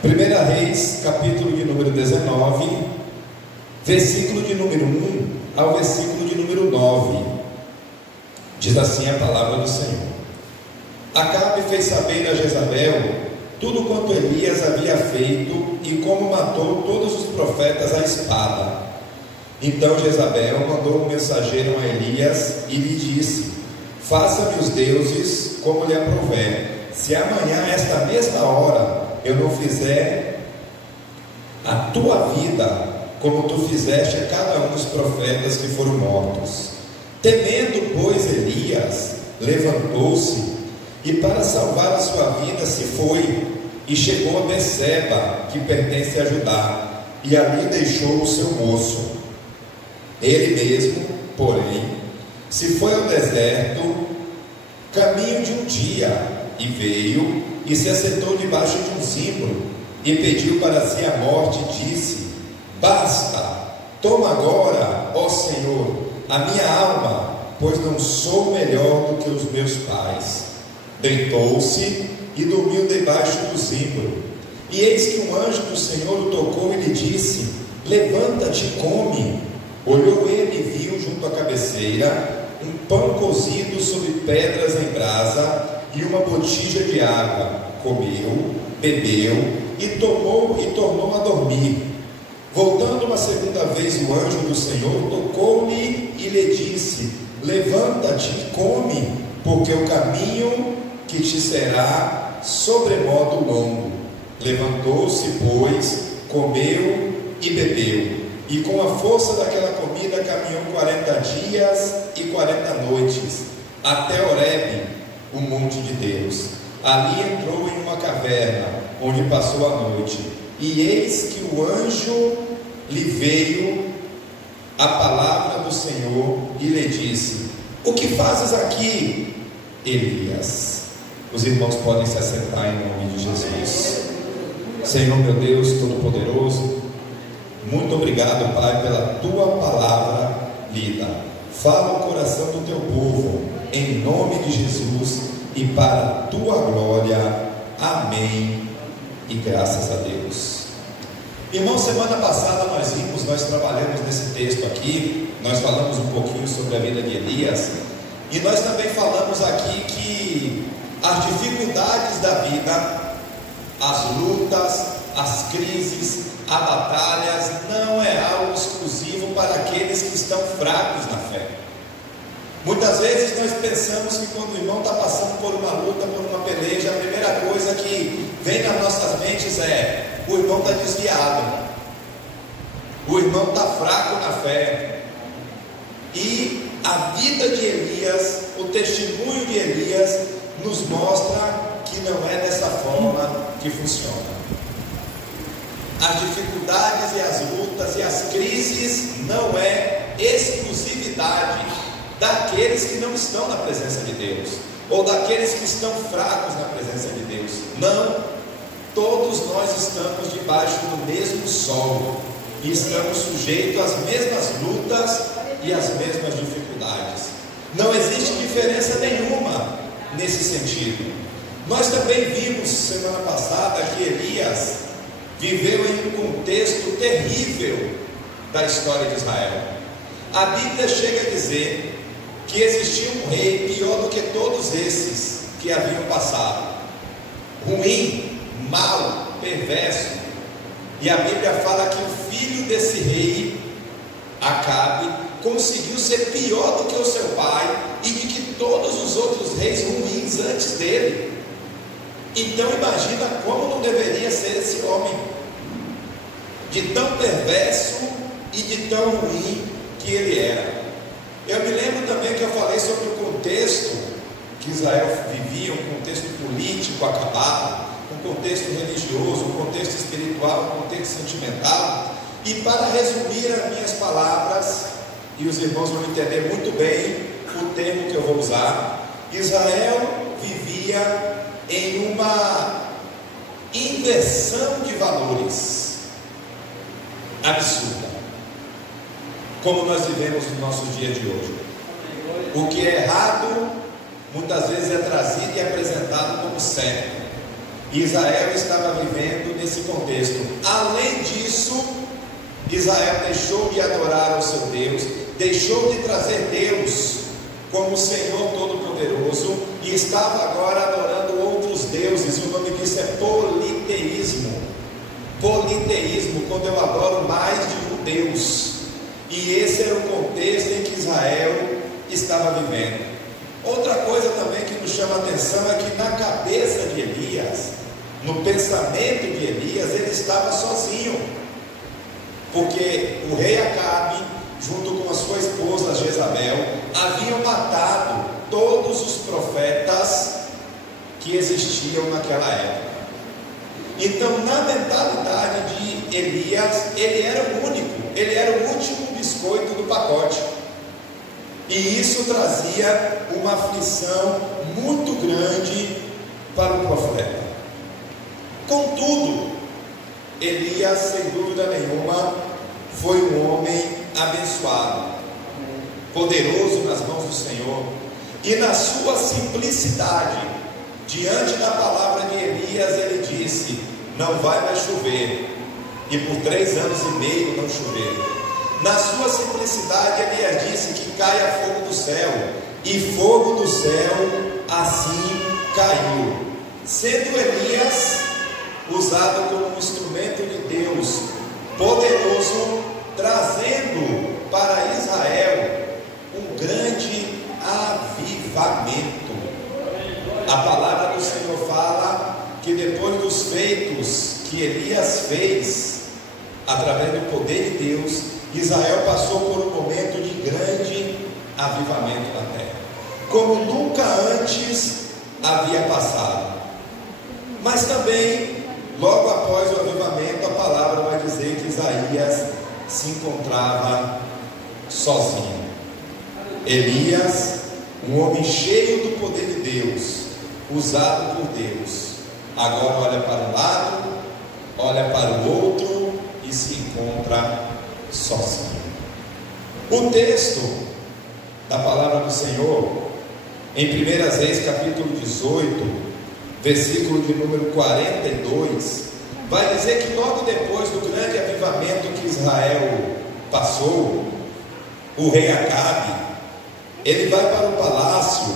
Primeira Reis, capítulo de número 19, versículo de número 1 ao versículo de número 9. Diz assim a palavra do Senhor: Acabe fez saber a Jezabel tudo quanto Elias havia feito e como matou todos os profetas à espada. Então Jezabel mandou um mensageiro a Elias e lhe disse: Faça-me os deuses como lhe aprouver, se amanhã a esta mesma hora eu não fizer a tua vida como tu fizeste a cada um dos profetas que foram mortos. Temendo, pois, Elias levantou-se e para salvar a sua vida se foi e chegou a Berseba, que pertence a Judá, e ali deixou o seu moço. Ele mesmo, porém, se foi ao deserto, caminho de um dia, e veio e se assentou debaixo de um zimbro e pediu para si a morte e disse: Basta, toma agora, ó Senhor, a minha alma, pois não sou melhor do que os meus pais. Deitou-se e dormiu debaixo do zimbro. E eis que um anjo do Senhor o tocou e lhe disse: Levanta-te e come. Olhou ele e viu junto à cabeceira um pão cozido sobre pedras em brasa e uma botija de água. Comeu, bebeu e tornou a dormir. Voltando uma segunda vez, o anjo do Senhor tocou-lhe e lhe disse: Levanta-te e come, porque o caminho que te será sobremodo longo. Levantou-se, pois, comeu e bebeu, e com a força daquela comida caminhou 40 dias e 40 noites, até Horebe, o monte de Deus. Ali entrou em uma caverna, onde passou a noite. E eis que o anjo lhe veio a palavra do Senhor e lhe disse: O que fazes aqui, Elias? Os irmãos podem se assentar em nome de Jesus. Senhor meu Deus Todo-Poderoso, muito obrigado, Pai, pela Tua palavra lida. Fala o coração do Teu povo, em nome de Jesus e para a Tua glória. Amém e graças a Deus. Irmão, semana passada nós trabalhamos nesse texto aqui, nós falamos um pouquinho sobre a vida de Elias, e nós também falamos aqui que as dificuldades da vida, as lutas, as crises, as batalhas, não é algo exclusivo para aqueles que estão fracos na fé. Muitas vezes nós pensamos que quando o irmão está passando por uma luta, por uma peleja, a primeira coisa que vem nas nossas mentes é: o irmão está desviado, o irmão está fraco na fé. E a vida de Elias, o testemunho de Elias, nos mostra que não é dessa forma que funciona. As dificuldades e as lutas e as crises não é exclusividade daqueles que não estão na presença de Deus, ou daqueles que estão fracos na presença de Deus. Não, todos nós estamos debaixo do mesmo sol e estamos sujeitos às mesmas lutas e às mesmas dificuldades. Não existe diferença nenhuma nesse sentido. Nós também vimos semana passada que Elias viveu em um contexto terrível da história de Israel. A Bíblia chega a dizer que existia um rei pior do que todos esses que haviam passado, ruim, mau, perverso. E a Bíblia fala que o filho desse rei, Acabe, conseguiu ser pior do que o seu pai e de que todos os outros reis ruins antes dele. Então imagina como não deveria ser esse homem, de tão perverso e de tão ruim que ele era. Eu me lembro também que eu falei sobre o contexto que Israel vivia, um contexto político acabado, um contexto religioso, um contexto espiritual, um contexto sentimental. E para resumir as minhas palavras, e os irmãos vão entender muito bem o termo que eu vou usar, Israel vivia em uma inversão de valores absurda, como nós vivemos no nosso dia de hoje. O que é errado muitas vezes é trazido e apresentado como certo. Israel estava vivendo nesse contexto. Além disso, Israel deixou de adorar ao seu Deus, deixou de trazer Deus como Senhor Todo-Poderoso e estava agora adorando outros deuses. E o nome disso é politeísmo. Politeísmo, quando eu adoro mais de um Deus. E esse era o contexto em que Israel estava vivendo. Outra coisa também que nos chama a atenção é que na cabeça de Elias, no pensamento de Elias, ele estava sozinho, porque o rei Acabe, junto com a sua esposa Jezabel, haviam matado todos os profetas que existiam naquela época. Então, na mentalidade de Elias, ele era o único, ele era o último biscoito do pacote. E isso trazia uma aflição muito grande para o profeta. Contudo, Elias, sem dúvida nenhuma, foi um homem abençoado, poderoso nas mãos do Senhor, e na sua simplicidade, diante da palavra de Elias, ele disse: não vai mais chover. E por 3 anos e meio não choveu. Na sua simplicidade, Elias disse que caia fogo do céu, e fogo do céu assim caiu, sendo Elias usado como um instrumento de Deus poderoso, trazendo para Israel um grande avivamento. A palavra do Senhor fala que depois dos feitos que Elias fez, através do poder de Deus, Israel passou por um momento de grande avivamento na terra, como nunca antes havia passado. Mas também, logo após o avivamento, a palavra vai dizer que Isaías se encontrava sozinho. Elias, um homem cheio do poder de Deus, usado por Deus, agora olha para um lado, olha para o outro e se encontra sozinho. O texto da palavra do Senhor, em 1 Reis capítulo 18, versículo de número 42, vai dizer que logo depois do grande avivamento que Israel passou, o rei Acabe, ele vai para o palácio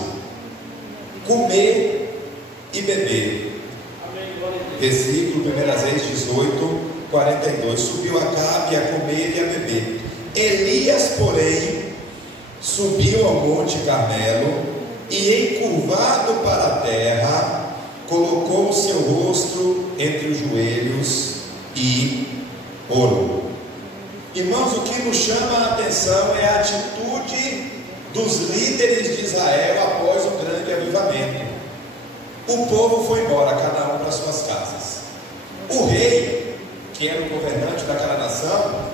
comer e beber. Versículo 1 Reis 18, 42. Subiu Acabe a comer e a beber. Elias, porém, subiu ao monte Carmelo e, encurvado para a terra, colocou o seu rosto entre os joelhos e orou. Irmãos, o que nos chama a atenção é a atitude dos líderes de Israel após o grande avivamento. O povo foi embora, cada um para suas casas. O rei, que era o governante daquela nação,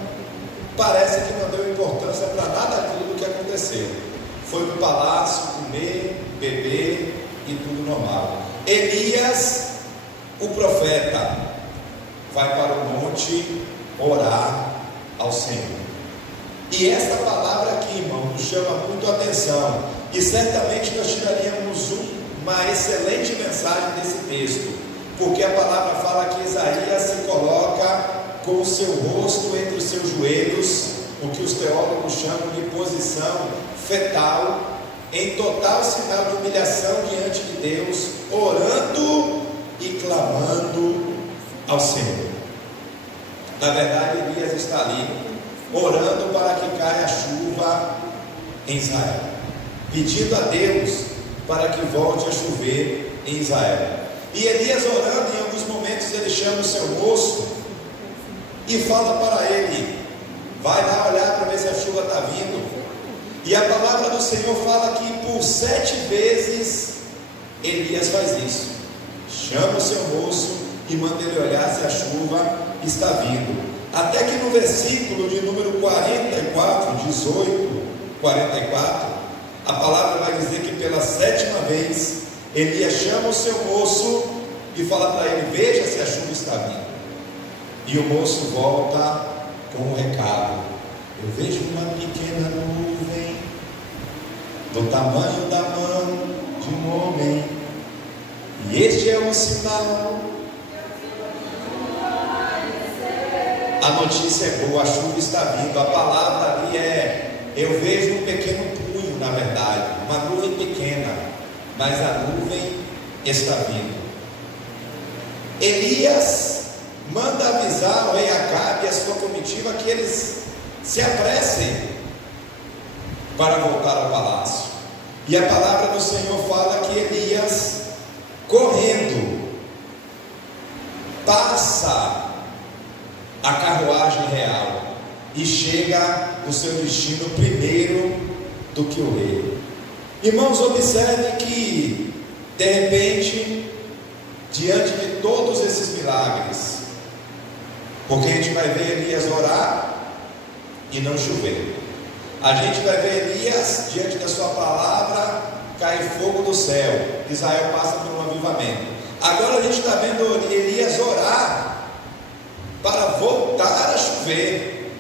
parece que não deu importância para nada daquilo que aconteceu. Foi para o palácio comer, beber e tudo normal. Elias, o profeta, vai para o monte orar ao Senhor. E esta palavra aqui, irmão, nos chama muito a atenção, e certamente nós tiraríamos uma excelente mensagem desse texto, porque a palavra fala que Isaías se coloca com o seu rosto entre os seus joelhos, o que os teólogos chamam de posição fetal, em total sinal de humilhação diante de Deus, orando e clamando ao Senhor. Na verdade, Elias está ali orando para que caia a chuva em Israel, pedindo a Deus para que volte a chover em Israel. E Elias orando, em alguns momentos ele chama o seu moço e fala para ele: vai lá olhar para ver se a chuva está vindo. E a palavra do Senhor fala que por 7 vezes Elias faz isso. Chama o seu moço e manda ele olhar se a chuva está vindo. Até que no versículo de número 44, 18, 44, a palavra vai dizer que pela 7ª vez Elias chama o seu moço e fala para ele: veja se a chuva está vindo. E o moço volta com um recado: eu vejo uma pequena nuvem do tamanho da mão de um homem, e este é um sinal A notícia é boa, a chuva está vindo. A palavra ali eu vejo um pequeno punho, na verdade, uma nuvem pequena, mas a nuvem está vindo. Elias manda avisar o rei Acabe e a sua comitiva que eles se apressem para voltar ao palácio. E a palavra do Senhor fala que Elias, correndo, passa a carruagem real e chega no seu destino primeiro do que o rei. Irmãos, observe que de repente, diante de todos esses milagres, porque a gente vai ver Elias orar e não chover, a gente vai ver Elias diante da sua palavra cair fogo do céu, Israel passa por um avivamento. Agora a gente está vendo Elias orar para voltar a chover,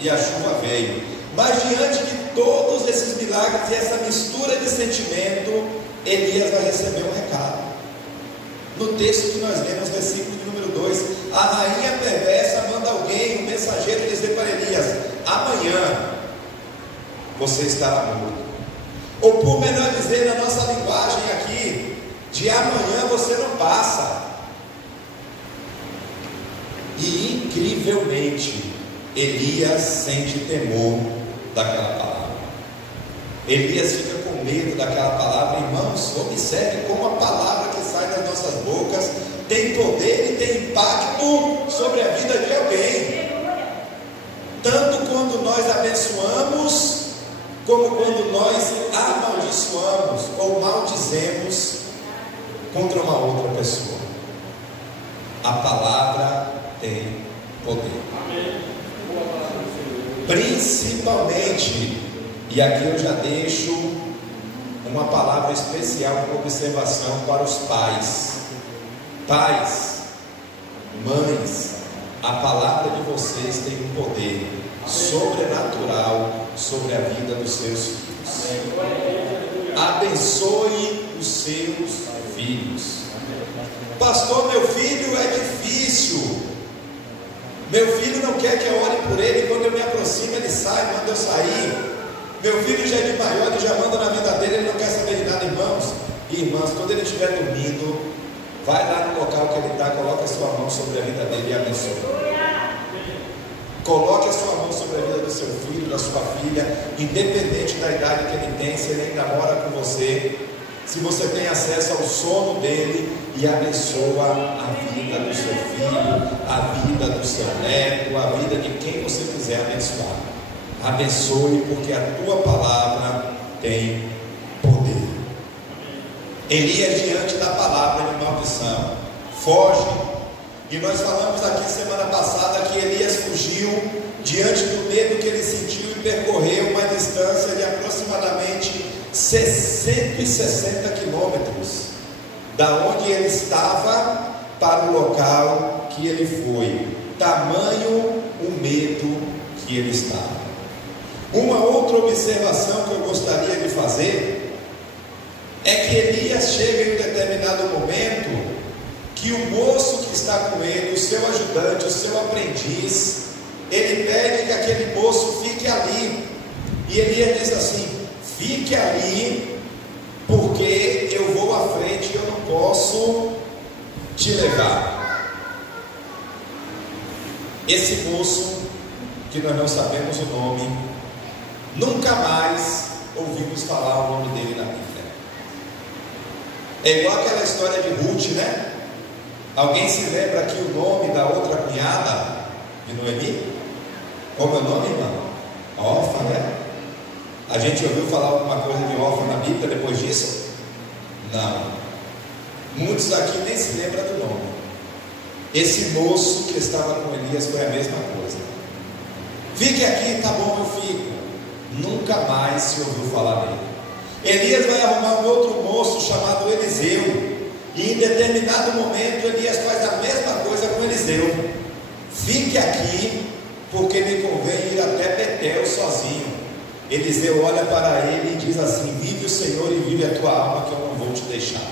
e a chuva veio. Mas diante de todos esses milagres e essa mistura de sentimento, Elias vai receber um recado. No texto que nós lemos, versículo de número 2, a rainha perversa manda alguém, um mensageiro, dizer para Elias: amanhã você estará morto. Ou por melhor dizer, na nossa linguagem aqui, de amanhã você não passa. E incrivelmente, Elias sente temor daquela palavra. Elias fica com medo daquela palavra. Irmãos, observe como a palavra que sai das nossas bocas tem poder e tem impacto sobre a vida de alguém, tanto quando nós abençoamos, como quando nós amaldiçoamos ou maldizemos contra uma outra pessoa. A palavra tem poder. Principalmente, e aqui eu já deixo uma palavra especial, uma observação para os pais. Pais, mães, a palavra de vocês tem um poder sobrenatural sobre a vida dos seus filhos. Abençoe os seus filhos. Pastor, meu filho é difícil. Meu filho não quer que eu ore por ele. Quando eu me aproximo, ele sai, manda eu sair. Meu filho já é de maior, ele já manda na vida dele, ele não quer saber de nada, irmãos. E irmãs, quando ele estiver dormindo, vai lá no local que ele está, coloque a sua mão sobre a vida dele e abençoe. Coloque a sua mão sobre a vida do seu filho, da sua filha, independente da idade que ele tem, se ele ainda mora com você, se você tem acesso ao sono dele, e abençoa a vida do seu filho, a vida do seu neto, a vida de quem você quiser abençoar. Abençoe, porque a tua palavra tem poder. Elias, diante da palavra de maldição, foge. E nós falamos aqui semana passada que Elias fugiu diante do medo que ele sentiu e percorreu uma distância de aproximadamente 160 quilômetros da onde ele estava para o local que ele foi. Tamanho o medo que ele estava. Uma outra observação que eu gostaria de fazer é que Elias chega em um determinado momento que o moço que está com ele, o seu ajudante, o seu aprendiz, ele pede que aquele moço fique ali. E Elias diz assim: fique ali, porque eu vou à frente e eu não posso te levar. Esse moço, que nós não sabemos o nome, nunca mais ouvimos falar o nome dele na Bíblia. É igual aquela história de Ruth, né? Alguém se lembra aqui o nome da outra cunhada de Noemi? Como é o nome, irmão? Orfa, né? A gente ouviu falar alguma coisa de Orfa na Bíblia depois disso? Não. Muitos aqui nem se lembram do nome. Esse moço que estava com Elias foi a mesma coisa. Fique aqui, tá bom, eu fico. Nunca mais se ouviu falar dele. Elias vai arrumar um outro moço chamado Eliseu. E em determinado momento Elias faz a mesma coisa com Eliseu. Fique aqui, porque me convém ir até Betel sozinho. Eliseu olha para ele e diz assim: vive o Senhor e vive a tua alma, que eu não vou te deixar.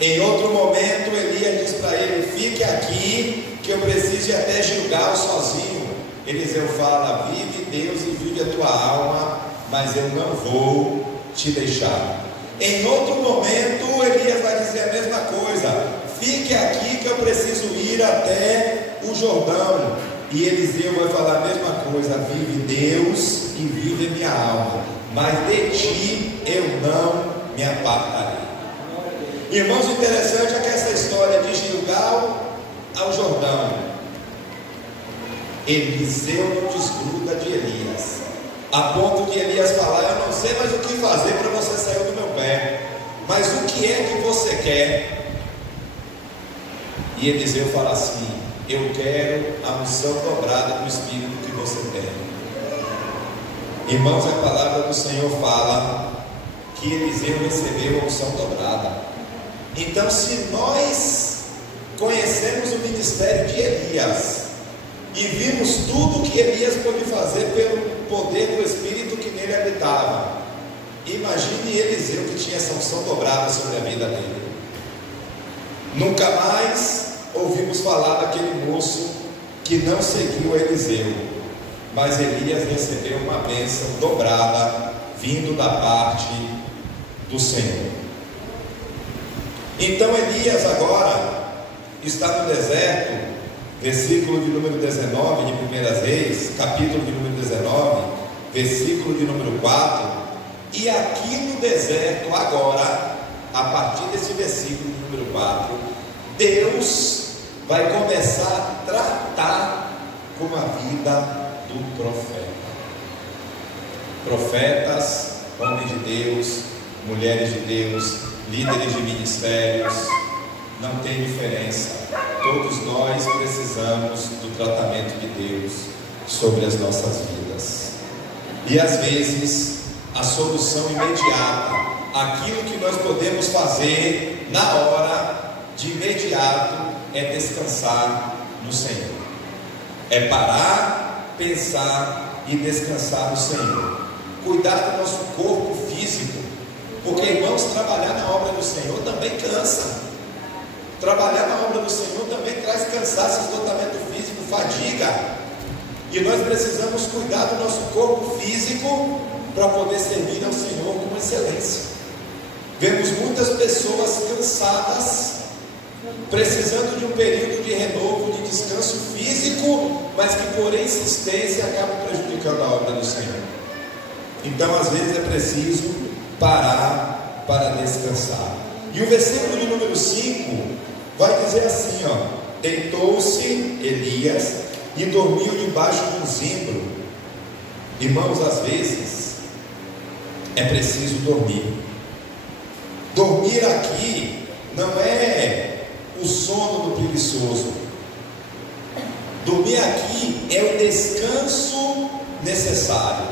Em outro momento Elias diz para ele: fique aqui, que eu preciso ir até Gilgal sozinho. Eliseu fala: vive Deus e vive a tua alma, mas eu não vou te deixar. Em outro momento, Elias vai dizer a mesma coisa: fique aqui que eu preciso ir até o Jordão. E Eliseu vai falar a mesma coisa: vive Deus e vive a minha alma, mas de ti eu não me apartarei. Irmãos, o interessante é que essa história de Gilgal ao Jordão, Eliseu não desgruda de Elias, a ponto de Elias falar: eu não sei mais o que fazer para você sair do meu pé, mas o que é que você quer? E Eliseu fala assim: eu quero a unção dobrada do Espírito que você tem. Irmãos, a palavra do Senhor fala que Eliseu recebeu a unção dobrada. Então, se nós conhecemos o ministério de Elias e vimos tudo que Elias pôde fazer pelo poder do Espírito que nele habitava, imagine Eliseu, que tinha essa unção dobrada sobre a vida dele. Nunca mais ouvimos falar daquele moço que não seguiu Eliseu, mas Elias recebeu uma bênção dobrada vindo da parte do Senhor. Então Elias agora está no deserto, versículo de número 19 de 1 Reis, capítulo de número 19, versículo de número 4. E aqui no deserto agora, a partir desse versículo de número 4, Deus vai começar a tratar com a vida do profeta. Profetas, homens de Deus, mulheres de Deus, líderes de ministérios, não tem diferença. Todos nós precisamos do tratamento de Deus sobre as nossas vidas. E às vezes a solução imediata, aquilo que nós podemos fazer na hora, de imediato, é descansar no Senhor. É parar, pensar e descansar no Senhor. Cuidar do nosso corpo físico, porque, irmãos, trabalhar na obra do Senhor também cansa. Trabalhar na obra do Senhor também traz cansaço, esgotamento físico, fadiga. E nós precisamos cuidar do nosso corpo físico para poder servir ao Senhor com excelência. Vemos muitas pessoas cansadas, precisando de um período de renovo, de descanso físico, mas que por insistência acabam prejudicando a obra do Senhor. Então, às vezes é preciso parar para descansar. E o versículo de número 5 vai dizer assim, ó: deitou-se Elias e dormiu debaixo de um zimbro. Irmãos, às vezes é preciso dormir. Dormir aqui não é o sono do preguiçoso. Dormir aqui é o descanso necessário.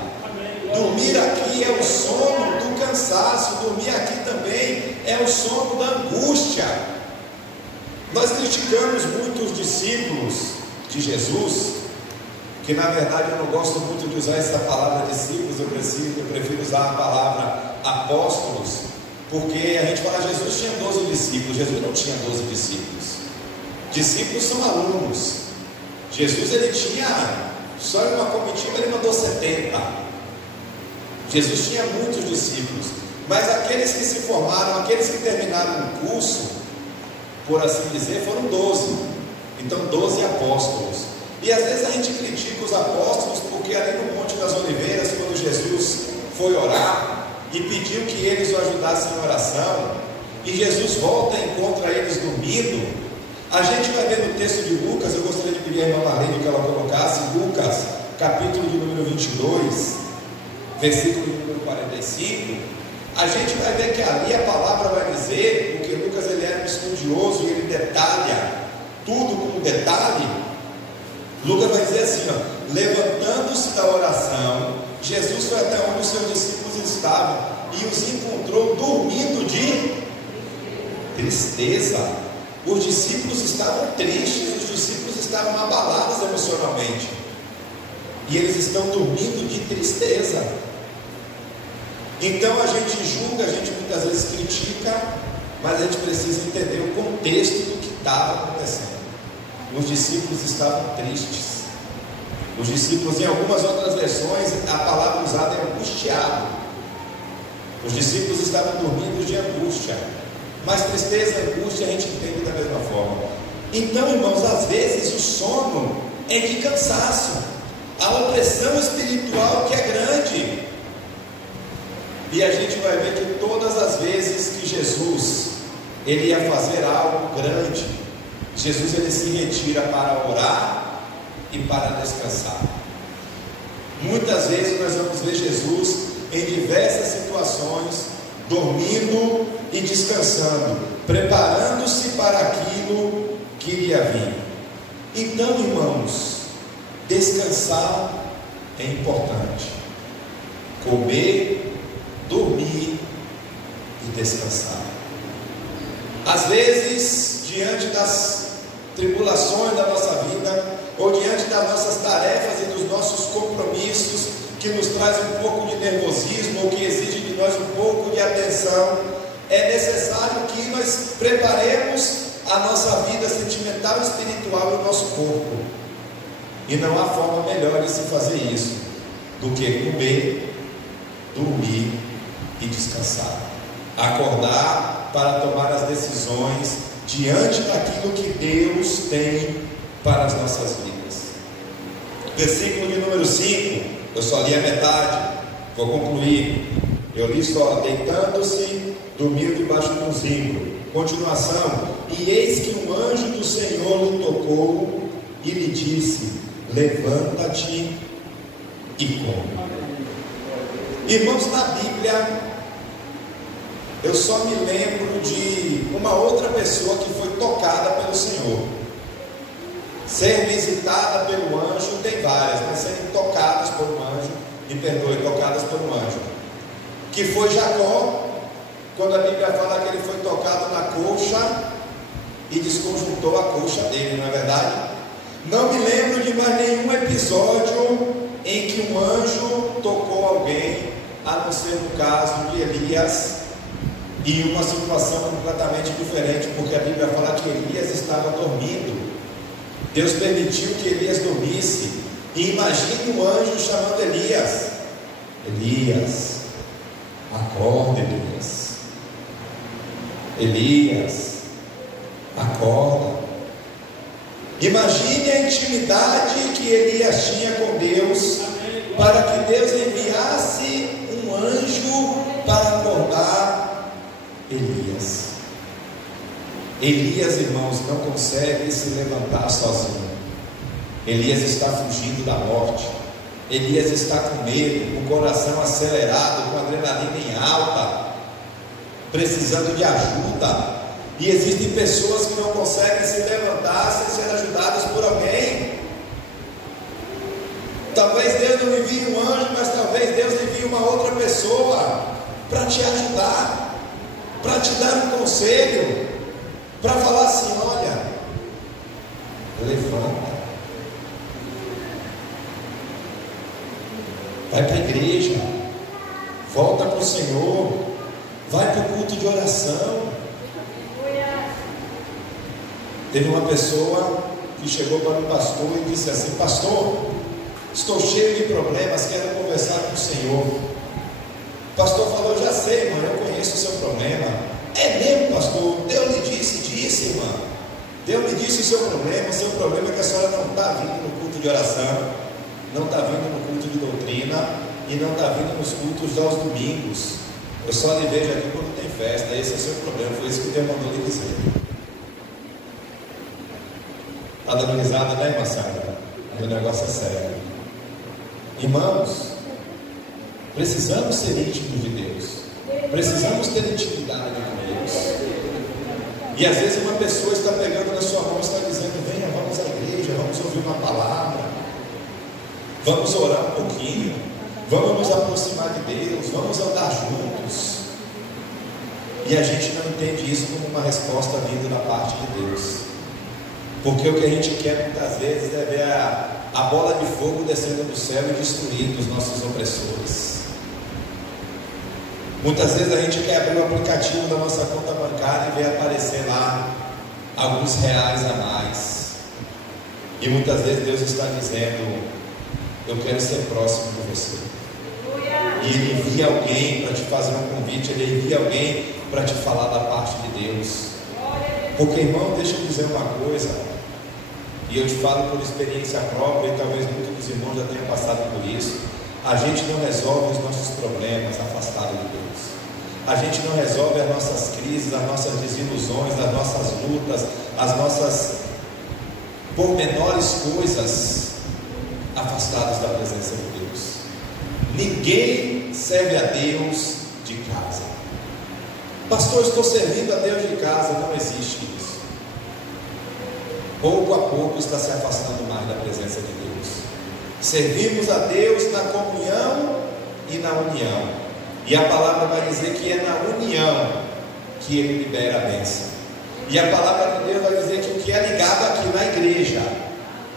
Dormir aqui é o sono do cansaço. Dormir aqui também é o sono da angústia. Nós criticamos muito os discípulos de Jesus, que na verdade eu não gosto muito de usar essa palavra discípulos, eu prefiro usar a palavra apóstolos, porque a gente fala Jesus tinha 12 discípulos. Jesus não tinha 12 discípulos. Discípulos são alunos. Jesus, ele tinha, só em uma comitiva ele mandou 70. Jesus tinha muitos discípulos, mas aqueles que se formaram, aqueles que terminaram o curso, por assim dizer, foram 12. Então 12 apóstolos. E às vezes a gente critica os apóstolos porque ali no Monte das Oliveiras, quando Jesus foi orar e pediu que eles o ajudassem em oração, e Jesus volta e encontra eles dormindo, a gente vai ver no texto de Lucas. Eu gostaria de pedir à irmã Marlene que ela colocasse Lucas, capítulo de número 22, versículo de número 45. A gente vai ver que ali a palavra vai dizer, porque Lucas ele era um estudioso e ele detalha tudo com detalhe. Lucas vai dizer assim, ó: levantando-se da oração, Jesus foi até onde os seus discípulos estavam e os encontrou dormindo de tristeza. Os discípulos estavam tristes, os discípulos estavam abalados emocionalmente, e eles estão dormindo de tristeza. Então a gente julga, a gente muitas vezes critica, mas a gente precisa entender o contexto do que estava acontecendo. os discípulos estavam tristes. Os discípulos, em algumas outras versões, a palavra usada é angustiado. Os discípulos estavam dormindo de angústia. Mas tristeza e angústia a gente entende da mesma forma. Então, irmãos, às vezes o sono é de cansaço, a opressão espiritual que é grande. E a gente vai ver que todas as vezes que Jesus ele ia fazer algo grande, Jesus ele se retira para orar e para descansar. Muitas vezes nós vamos ver Jesus em diversas situações, dormindo e descansando, preparando-se para aquilo que iria vir. Então, irmãos, descansar é importante. Comer, dormir e descansar. Às vezes, diante das tribulações da nossa vida, ou diante das nossas tarefas e dos nossos compromissos, que nos traz um pouco de nervosismo, ou que exige de nós um pouco de atenção, é necessário que nós preparemos a nossa vida sentimental e espiritual e o nosso corpo. E não há forma melhor de se fazer isso do que comer, dormir e descansar. Acordar para tomar as decisões diante daquilo que Deus tem para as nossas vidas. Versículo de número 5, eu só li a metade, vou concluir. Eu li só: deitando-se, dormiu debaixo de um zimbro. Continuação: e eis que um anjo do Senhor lhe tocou e lhe disse: levanta-te e come. Irmãos, na Bíblia, eu só me lembro de uma outra pessoa que foi tocada pelo Senhor. Ser visitada pelo anjo, tem várias, mas serem tocadas por um anjo, me perdoe, tocadas por um anjo, que foi Jacó, quando a Bíblia fala que ele foi tocado na coxa e desconjuntou a coxa dele, não é verdade? Não me lembro de mais nenhum episódio em que um anjo tocou alguém, a não ser no caso de Elias, e uma situação completamente diferente, porque a Bíblia fala que Elias estava dormindo. Deus permitiu que Elias dormisse. E imagine um anjo chamando Elias: Elias, acorda, Elias. Elias, acorda. Imagine a intimidade que Elias tinha com Deus, para que Deus enviasse um anjo para acordar Elias. Elias, irmãos, não consegue se levantar sozinho. Elias está fugindo da morte. Elias está com medo, com o coração acelerado, com a adrenalina em alta, precisando de ajuda. E existem pessoas que não conseguem se levantar sem ser ajudadas por alguém. Talvez Deus não envie um anjo, mas talvez Deus envie uma outra pessoa para te ajudar, para te dar um conselho, para falar assim: olha, levanta, vai para a igreja, volta para o Senhor, vai para o culto de oração. Teve uma pessoa que chegou para o pastor e disse assim: pastor, estou cheio de problemas, quero conversar com o Senhor. O pastor falou: já sei, irmão, eu conheço o seu problema. É mesmo, pastor? Deus lhe disse, irmã. Deus lhe disse o seu problema. O seu problema é que a senhora não está vindo no culto de oração, não está vindo no culto de doutrina e não está vindo nos cultos aos domingos. Eu só lhe vejo aqui quando tem festa. Esse é o seu problema. Foi isso que Deus mandou lhe dizer. Está dando risada, né, irmã Sandra? O negócio é sério. Irmãos, precisamos ser íntimos de Deus. Precisamos ter intimidade com Deus. E às vezes uma pessoa está pegando na sua mão e está dizendo: venha, vamos à igreja, vamos ouvir uma palavra, vamos orar um pouquinho, vamos nos aproximar de Deus, vamos andar juntos. E a gente não entende isso como uma resposta vinda da parte de Deus, porque o que a gente quer muitas vezes é ver a bola de fogo descendo do céu e destruindo os nossos opressores. Muitas vezes a gente quer abrir o aplicativo da nossa conta bancária e ver aparecer lá alguns reais a mais. E muitas vezes Deus está dizendo: eu quero ser próximo de você. E Ele envia alguém para te fazer um convite, Ele envia alguém para te falar da parte de Deus. Porque, irmão, deixa eu dizer uma coisa, e eu te falo por experiência própria, e talvez muitos dos irmãos já tenham passado por isso. A gente não resolve os nossos problemas afastado de Deus. A gente não resolve as nossas crises, as nossas desilusões, as nossas lutas, as nossas pormenores coisas afastados da presença de Deus. Ninguém serve a Deus de casa. Pastor, estou servindo a Deus de casa. Não existe isso. Pouco a pouco está se afastando mais da presença de Deus. Servimos a Deus na comunhão e na união. E a palavra vai dizer que é na união que Ele libera a bênção. E a palavra de Deus vai dizer que o que é ligado aqui na igreja,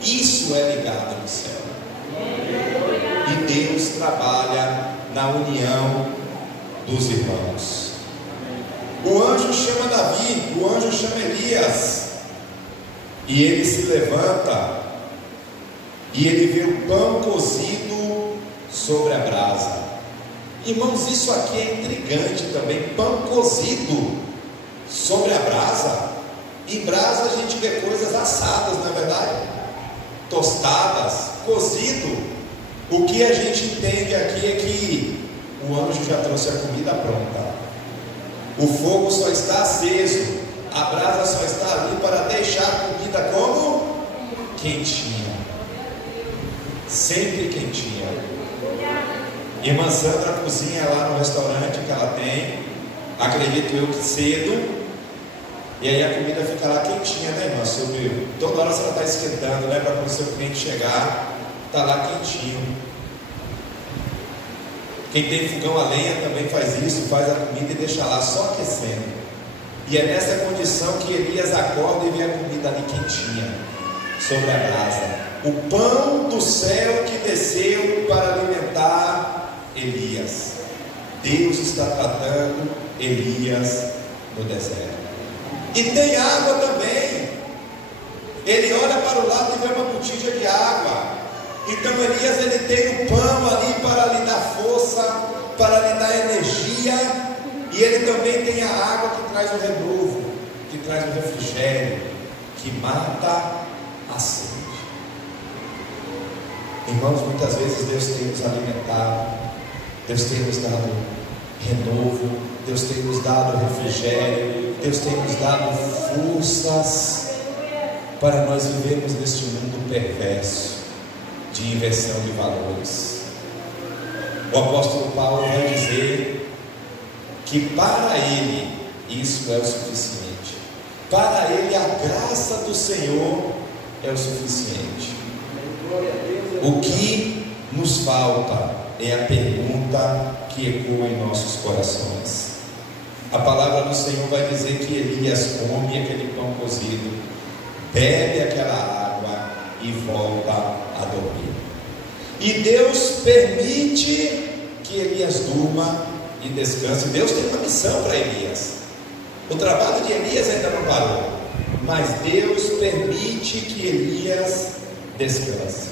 isso é ligado no céu. E Deus trabalha na união dos irmãos. O anjo chama Davi, o anjo chama Elias, e ele se levanta, e ele vê o pão cozido sobre a brasa. Irmãos, isso aqui é intrigante também. Pão cozido sobre a brasa. Em brasa a gente vê coisas assadas, não é verdade? Tostadas, cozido. O que a gente entende aqui é que o anjo já trouxe a comida pronta. O fogo só está aceso, a brasa só está ali para deixar a comida como? Quentinha. Sempre quentinha. Irmã Sandra cozinha lá no restaurante que ela tem, acredito eu que cedo, e aí a comida fica lá quentinha, né, irmã? Toda hora ela está esquentando, né, para quando o seu cliente chegar, está lá quentinho. Quem tem fogão a lenha também faz isso, faz a comida e deixa lá só aquecendo. E é nessa condição que Elias acorda e vê a comida ali quentinha sobre a brasa. O pão do céu que desceu para alimentar Elias. Deus está tratando Elias no deserto. E tem água também. Ele olha para o lado e vê uma botija de água. Então Elias, ele tem o pão ali para lhe dar força, para lhe dar energia. E ele também tem a água que traz o renovo, que traz o refrigério, que mata a sede. Irmãos, muitas vezes Deus tem nos alimentado, Deus tem nos dado renovo, Deus tem nos dado refrigério, Deus tem nos dado forças para nós vivermos neste mundo perverso de inversão de valores. O apóstolo Paulo vai dizer que para ele isso é o suficiente. Para ele a graça do Senhor é o suficiente. O que nos falta é a pergunta que ecoa em nossos corações. A palavra do Senhor vai dizer que Elias come aquele pão cozido, bebe aquela água e volta a dormir. E Deus permite que Elias durma e descanse. Deus tem uma missão para Elias. O trabalho de Elias ainda não parou, mas Deus permite que Elias descanse.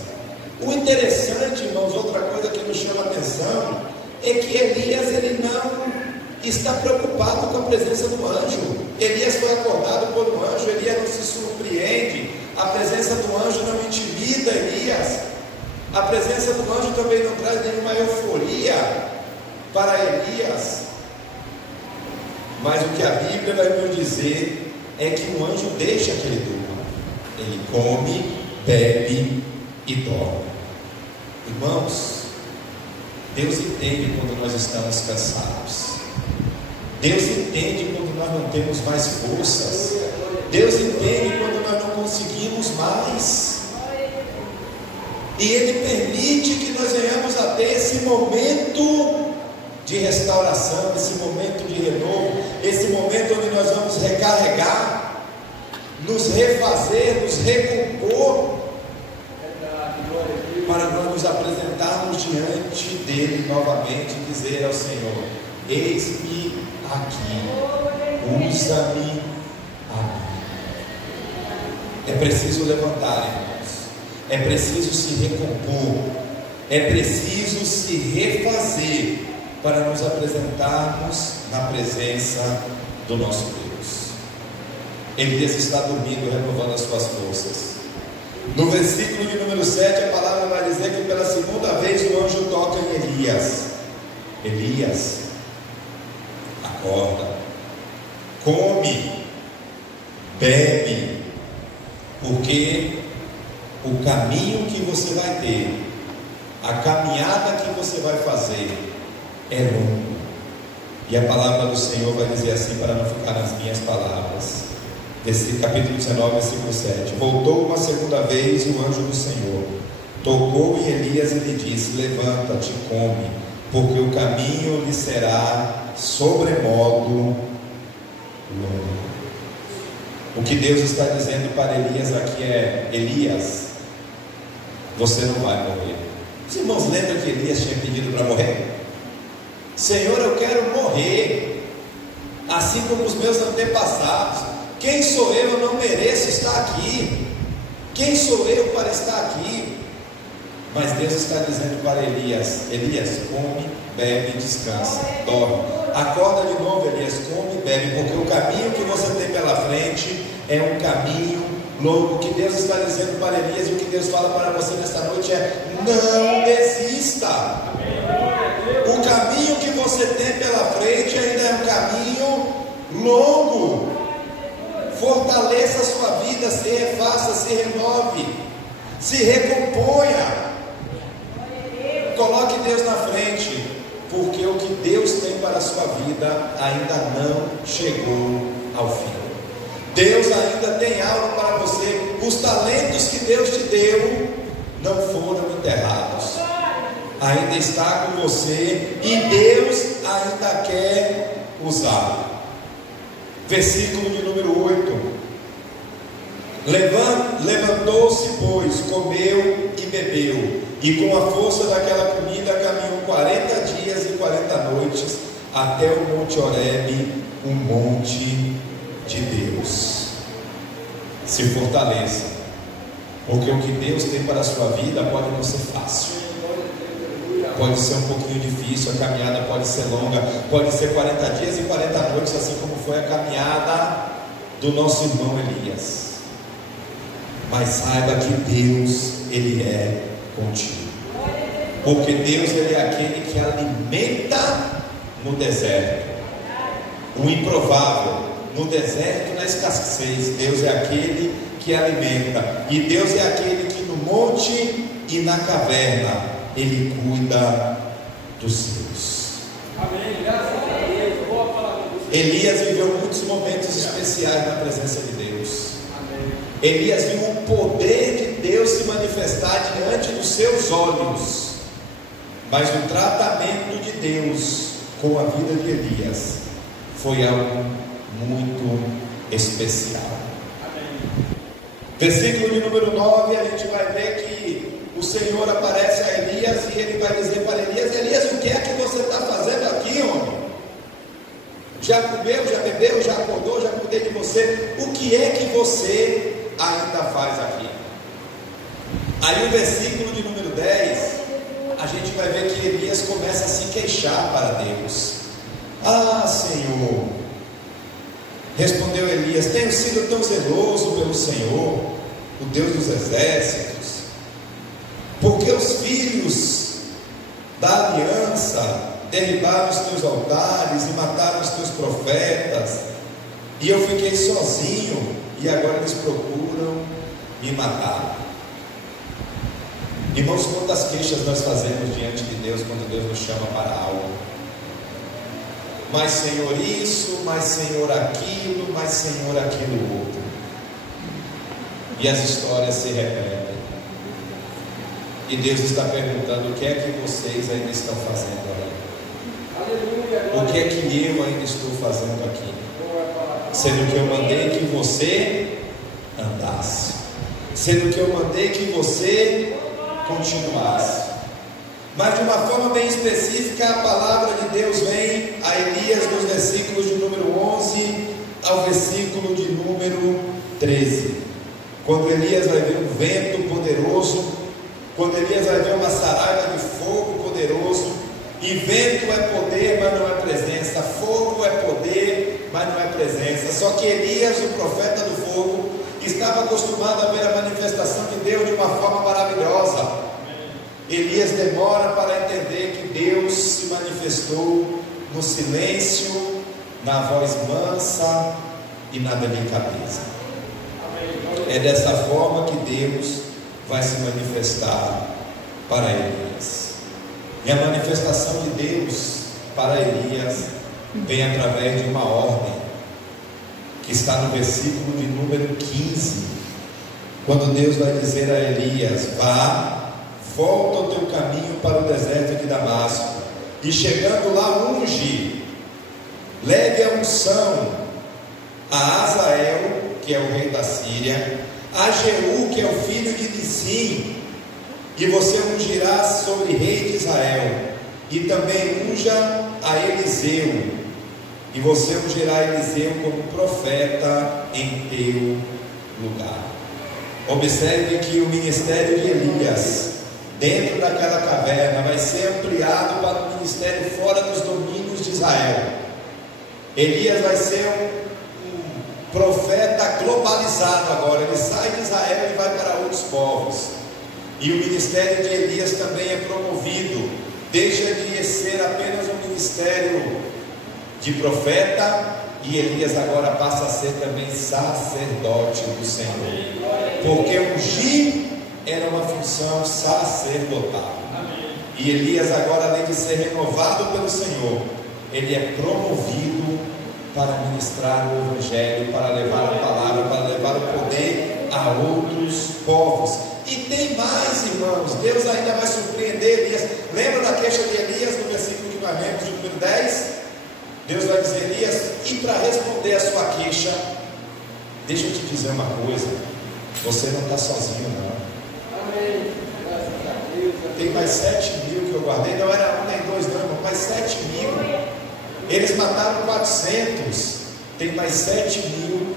O interessante, irmãos, outra coisa que nos chama a atenção é que Elias, ele não está preocupado com a presença do anjo. Elias foi acordado por um anjo. Elias não se surpreende, a presença do anjo não intimida Elias, a presença do anjo também não traz nenhuma euforia para Elias. Mas o que a Bíblia vai nos dizer é que o anjo deixa que ele durma. Ele come, bebe e dorme. Irmãos, Deus entende quando nós estamos cansados. Deus entende quando nós não temos mais forças. Deus entende quando nós não conseguimos mais. E Ele permite que nós venhamos a ter esse momento de restauração, esse momento de renovo, esse momento onde nós vamos recarregar, nos refazer, nos recompor, para nós nos apresentarmos diante dele novamente e dizer ao Senhor: eis-me aqui, usa-me a mim. É preciso levantar, irmãos. É preciso se recompor. É preciso se refazer para nos apresentarmos na presença do nosso Deus. Elias está dormindo, renovando as suas forças. No versículo de número 7, a palavra vai dizer que pela segunda vez o anjo toca em Elias. Elias, acorda, come, bebe, porque o caminho que você vai ter, a caminhada que você vai fazer é longo. E a palavra do Senhor vai dizer assim, para não ficar nas minhas palavras, capítulo 19, versículo 7: voltou uma segunda vez o anjo do Senhor, tocou em Elias e lhe disse: levanta-te, come, porque o caminho lhe será sobremodo longo. O que Deus está dizendo para Elias aqui é: Elias, você não vai morrer. Os irmãos lembram que Elias tinha pedido para morrer? Senhor, eu quero morrer, assim como os meus antepassados. Quem sou eu? Eu não mereço estar aqui. Quem sou eu para estar aqui? Mas Deus está dizendo para Elias: Elias, come, bebe e descansa, dorme. Acorda de novo, Elias, come e bebe, porque o caminho que você tem pela frente é um caminho longo. O que Deus está dizendo para Elias e o que Deus fala para você nesta noite é: não desista. O caminho que você tem pela frente ainda é um caminho longo. Fortaleça a sua vida, se refaça, se renove, se recomponha. Coloque Deus na frente, porque o que Deus tem para a sua vida ainda não chegou ao fim. Deus ainda tem algo para você. Os talentos que Deus te deu não foram enterrados, ainda está com você e Deus ainda quer usá-lo. Versículo de número 8: levantou-se, pois, comeu e bebeu, e com a força daquela comida caminhou 40 dias e 40 noites até o monte Horebe, o monte de Deus. Se fortaleça, porque o que Deus tem para a sua vida pode não ser fácil, pode ser um pouquinho difícil, a caminhada pode ser longa, pode ser 40 dias e 40 noites, assim como foi a caminhada do nosso irmão Elias. Mas saiba que Deus, Ele é contigo, porque Deus, Ele é aquele que alimenta no deserto, o improvável, no deserto, na escassez. Deus é aquele que alimenta, e Deus é aquele que no monte e na caverna Ele cuida dos seus. Amém. Graças a Deus. Boa palavra. Elias viveu muitos momentos especiais na presença de Deus. Amém. Elias viu o poder de Deus se manifestar diante dos seus olhos. Mas o tratamento de Deus com a vida de Elias foi algo muito especial. Amém. Versículo de número 9, a gente vai ver que o Senhor aparece a Elias e ele vai dizer para Elias: Elias, o que é que você está fazendo aqui, homem? Já comeu, já bebeu, já acordou, já cuidei de você. O que é que você ainda faz aqui? Aí o versículo de número 10, a gente vai ver que Elias começa a se queixar para Deus. Ah, Senhor, respondeu Elias, tenho sido tão zeloso pelo Senhor, o Deus dos exércitos, porque os filhos da aliança derribaram os teus altares e mataram os teus profetas, e eu fiquei sozinho, e agora eles procuram me matar. Irmãos, quantas queixas nós fazemos diante de Deus quando Deus nos chama para algo? Mas Senhor isso, mas Senhor aquilo, mas Senhor aquilo outro, e as histórias se repetem. E Deus está perguntando: o que é que vocês ainda estão fazendo aí? O que é que eu ainda estou fazendo aqui? Sendo que eu mandei que você andasse, sendo que eu mandei que você continuasse. Mas de uma forma bem específica, a palavra de Deus vem a Elias nos versículos de número 11 ao versículo de número 13. quando Elias vai ver um vento poderoso, quando Elias vai ver uma saraiva de fogo poderoso. E vento é poder, mas não é presença. Fogo é poder, mas não é presença. Só que Elias, o profeta do fogo, estava acostumado a ver a manifestação de Deus de uma forma maravilhosa. Elias demora para entender que Deus se manifestou no silêncio, na voz mansa e na delicadeza. É dessa forma que Deus vai se manifestar para Elias. E a manifestação de Deus para Elias vem através de uma ordem que está no versículo de número 15, quando Deus vai dizer a Elias: vá, volta ao teu caminho para o deserto de Damasco, e chegando lá unge, leve a unção a Azael, que é o rei da Síria, a Jeú, que é o filho de Nissim, e você ungirá sobre o rei de Israel, e também unja a Eliseu, e você ungirá Eliseu como profeta em teu lugar. Observe que o ministério de Elias, dentro daquela caverna, vai ser ampliado para o ministério fora dos domínios de Israel. Elias vai ser um profeta globalizado agora. Ele sai de Israel e vai para outros povos. E o ministério de Elias também é promovido. Deixa de ser apenas um ministério de profeta, e Elias agora passa a ser também sacerdote do Senhor, porque ungir era uma função sacerdotal. E Elias agora, além de ser renovado pelo Senhor, ele é promovido para ministrar o Evangelho, para levar a palavra, para levar o poder a outros povos. E tem mais, irmãos. Deus ainda vai surpreender Elias. Lembra da queixa de Elias no versículo que nós lemos, de número 10? Deus vai dizer: Elias, e para responder a sua queixa, deixa eu te dizer uma coisa, você não está sozinho não. Amém. Tem mais 7.000 que eu guardei, não era 1 nem 2 não, mais 7.000. Eles mataram 400, tem mais 7.000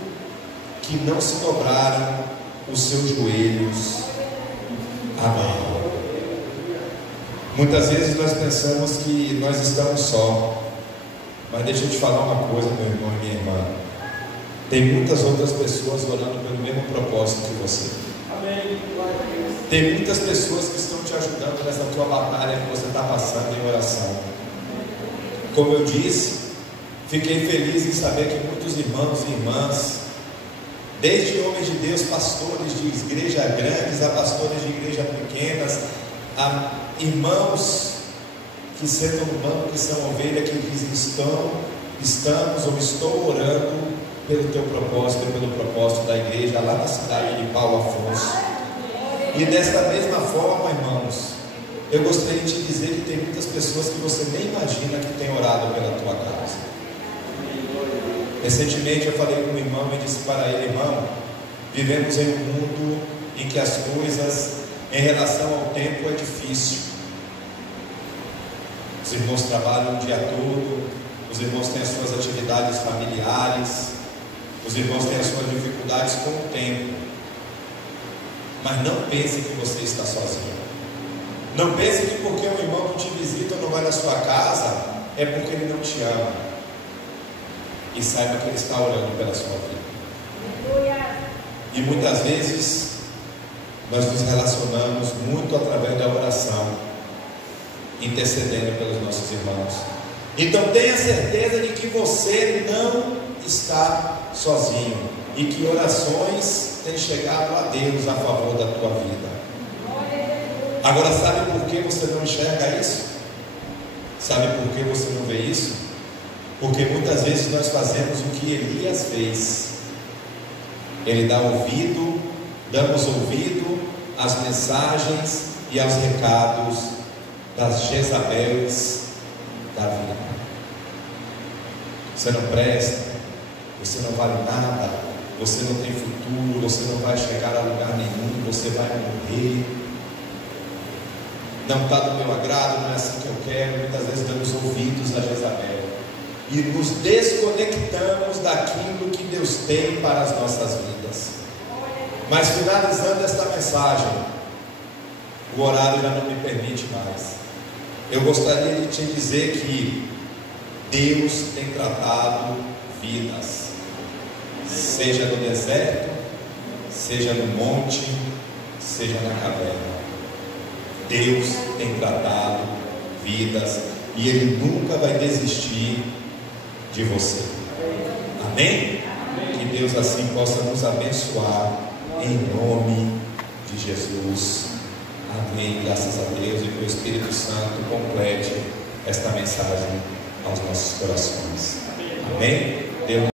que não se dobraram os seus joelhos. Amém. Muitas vezes nós pensamos que nós estamos só, mas deixa eu te falar uma coisa, meu irmão e minha irmã, tem muitas outras pessoas orando pelo mesmo propósito que você. Amém. Tem muitas pessoas que estão te ajudando nessa tua batalha que você está passando em oração. Como eu disse, fiquei feliz em saber que muitos irmãos e irmãs, desde homens de Deus, pastores de igreja grandes, a pastores de igreja pequenas, a irmãos que sentam no banco, que são ovelha, que dizem: estamos ou estou orando pelo teu propósito e pelo propósito da igreja lá na cidade de Paulo Afonso. E desta mesma forma, irmãos, eu gostaria de te dizer que tem muitas pessoas que você nem imagina que tem orado pela tua causa. Recentemente eu falei com um irmão e disse para ele: irmão, vivemos em um mundo em que as coisas em relação ao tempo é difícil. Os irmãos trabalham o dia todo, os irmãos têm as suas atividades familiares, os irmãos têm as suas dificuldades com o tempo. Mas não pense que você está sozinho. Não pense que porque um irmão não te visita ou não vai na sua casa, é porque ele não te ama. E saiba que ele está orando pela sua vida. E muitas vezes nós nos relacionamos muito através da oração, intercedendo pelos nossos irmãos. Então tenha certeza de que você não está sozinho, e que orações têm chegado a Deus a favor da tua vida. Agora, sabe por que você não enxerga isso? Sabe por que você não vê isso? Porque muitas vezes nós fazemos o que Elias fez. Ele dá ouvido, damos ouvido às mensagens e aos recados das Jezabéis da vida. Você não presta, você não vale nada, você não tem futuro, você não vai chegar a lugar nenhum, você vai morrer. Não está do meu agrado, não é assim que eu quero. Muitas vezes damos ouvidos a Jezabel e nos desconectamos daquilo que Deus tem para as nossas vidas. Mas finalizando esta mensagem, o horário já não me permite mais. Eu gostaria de te dizer que Deus tem tratado vidas, seja no deserto, seja no monte, seja na caverna. Deus tem tratado vidas e Ele nunca vai desistir de você. Amém? Que Deus assim possa nos abençoar em nome de Jesus. Amém. Graças a Deus, e que o Espírito Santo complete esta mensagem aos nossos corações. Amém? Deus